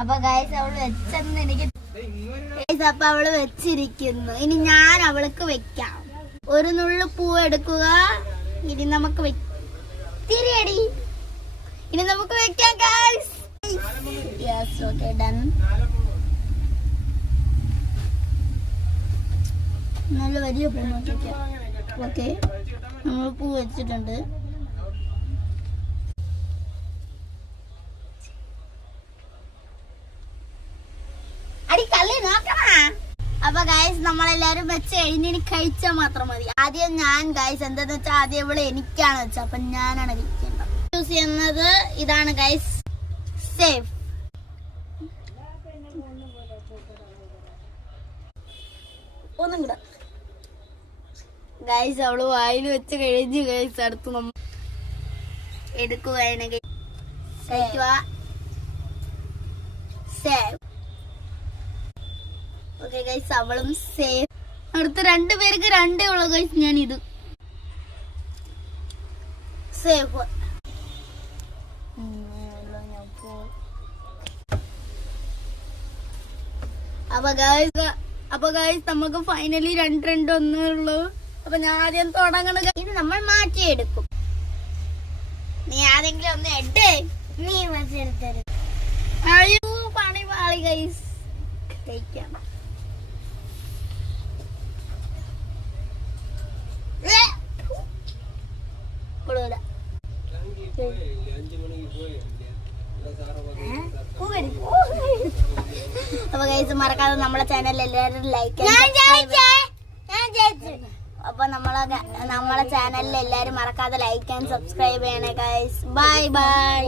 അപ്പൊ ഗൈസ് അവള് വെച്ചെന്ന് എനിക്ക് അപ്പൊ അവള് വെച്ചിരിക്കുന്നു. ഇനി ഞാൻ അവൾക്ക് വെക്കാം. ഒരു നുള്ളു പൂ എടുക്കുക. ഇനി നമുക്ക് തിരിയടി. ഇനി നമുക്ക് വെക്കാം ഗൈസ്. Yes, okay, done. നല്ല വലിയ പൂ നോക്കിക്കാം. ഓക്കെ, നമ്മൾ പൂ വെച്ചിട്ടുണ്ട്. അപ്പൊ ഗൈസ് നമ്മളെല്ലാരും വെച്ച് കഴിഞ്ഞിനി കഴിച്ചാൽ മാത്രം മതി. ആദ്യം ഞാൻ ഗൈസ് എന്താന്ന് വെച്ചാൽ ആദ്യം ഇവിടെ എനിക്കാണ് വെച്ചത്. അപ്പൊ ഞാനാണ് കഴിക്കേണ്ടത്. യൂസ് ചെയ്യുന്നത് ഇതാണ് ഗൈസ്, സേഫ്. ഒന്നും കൂടെ ഗൈസ് അവള് വായിൽ വെച്ച് കഴിഞ്ഞ് ഗൈസ് അടുത്ത് നമ്മൾ എടുക്കുകയാണെങ്കിൽ സേഫ്. ഓക്കെ ഗൈസ്, അവളും സേഫ്. അടുത്ത രണ്ടുപേർക്ക് രണ്ടേ ഉള്ളു ഗൈസ്. ഞാൻ ഇത് സേഫ്. അപ്പൊ ഗൈസ് നമുക്ക് ഫൈനലി 2-2 ഉള്ളൂ. അപ്പൊ ഞാൻ ആദ്യം തുടങ്ങണ. ഇത് നമ്മൾ മാറ്റിയെടുക്കും. നീ ആരെങ്കിലും ഒന്ന് എട്ടേ. നീ മാറ്റിയെടുത്തത്. അയ്യോ, പണി പാളി ഗൈസ്. കഴിക്കാം. അപ്പൊ ഗൈസ് മറക്കാതെ നമ്മളെ ചാനൽ എല്ലാവരും ലൈക്ക്. അപ്പൊ നമ്മളെ ചാനലിൽ എല്ലാവരും മറക്കാതെ ലൈക്ക് ആൻഡ് സബ്സ്ക്രൈബ് ചെയ്യണേ ഗൈസ്. Bye bye.